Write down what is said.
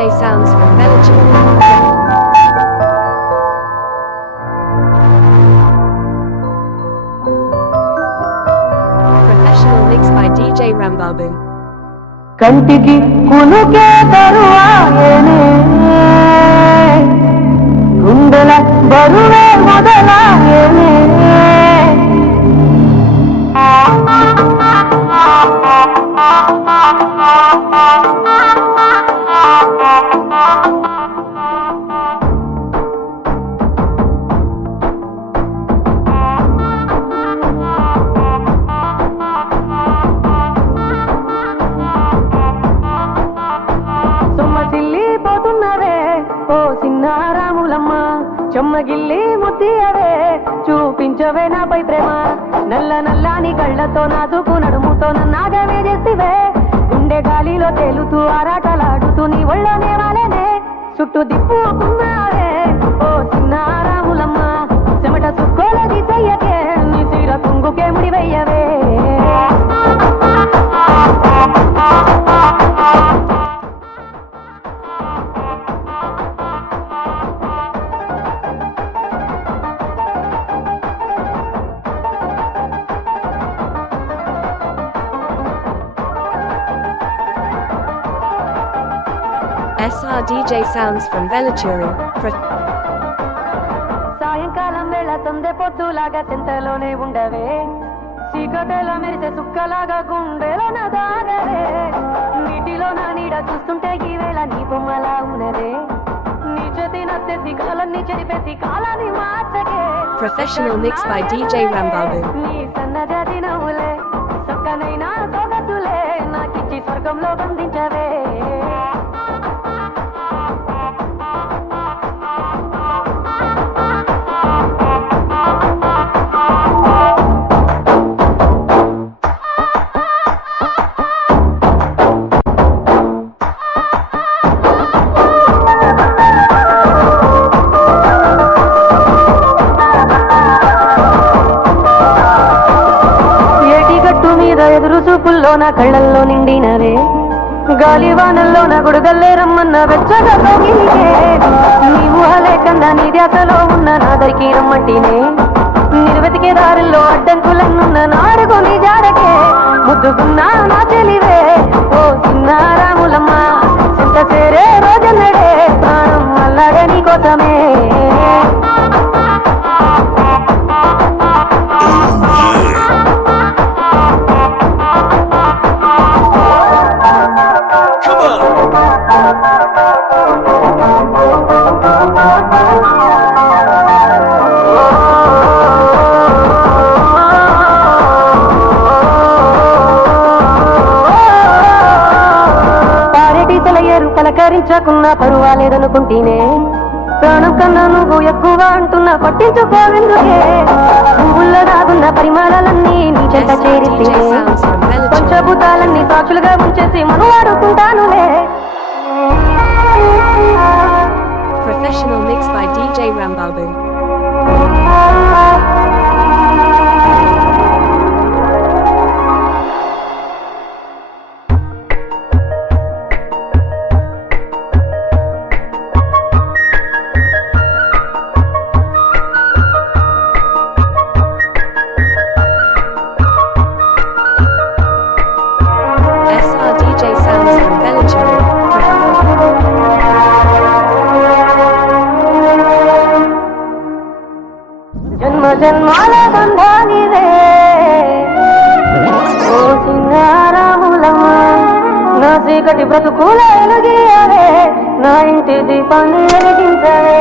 DJ sounds from Belgium. Professional mix by DJ Rambabu. కంటికి కునుకే తరువాయనే గుండెల బరువే మొదలాయనే చెమ్మగిల్లి ముద్దియవే చూపించవే నాపై ప్రేమ నల్ల నల్లాని కళ్ళతో నాసుకు నడుముతో నన్నాగవే చేస్తివే గుండె గాలిలో తేలుతూ ఆరాటలాడుతూ నీ ఒళ్ళోనే వాలేనే చుట్టూ దిప్పుకున్నావే ఓ సిన్నారాములమ్మ చెమట సుక్కోల దిశయ్యకే నీ సీర కుంగుకే ముడివయ్యవే SR DJ sounds from Velachuri. సాయంకాలం వేళ సందె పొద్దులాగా చింతలోనే ఉండవే చీకటిలో మెరిసే సుక్కలాగా గుండెలో నా దాగవే నీటిలో నా నీడ చూస్తుంటే ఈ వేళ నీ బొమ్మలా ఉన్నదే నీ చేతి నత్తేసి కాలాన్ని చెరిపేసి కాలాన్ని మార్చకే Professional mix by DJ Rambabu. నీ సన్నజాతి నవ్వులే సక్కనైనా సొగసులే నాకిచ్చి స్వర్గంలో బంధించవే ఎదురు చూపుల్లో నా కళ్ళల్లో నిండినవే గాలివానల్లో నా గుడుగల్లే రమ్మన్న వెచ్చగా తోగిలికే నీ ఊహలే కన్నా నీ ధ్యాసలో ఉన్న నా దరికి రమ్మంటినే నిర్వతికే దారుల్లో అడ్డంకులన్నున్న నాడుగు నీ జాడకే ముద్దుకున్నా నా చెలివే ఓ సిన్నారాములమ్మ చింత చేరే రోజన్నడే ప్రాణం అల్లాడే నీ కోసమే పలకరించకున్నా పరువాలేదనుకుంటేనే ప్రాణం కన్నా నువ్వు ఎక్కువ అంటున్నా పట్టించుకోవెందుకే పువ్వుల్లో దాగున్న పరిమాణాలన్నీ నీ చెంత చేరితే పంచభూతాలన్నీ సాక్షులుగా ఉంచేసి మనం ఆడుకుంటానులే Professional mix by DJ Rambabu. SR DJ sounds from Belachuri. జన్మ జన్మాల బంధానివే ఓ సింగారాములమ్మ నా చీకటి బ్రతుకుల ఎలుగియవే నా ఇంటి దీపాన్ని వెలిగించవే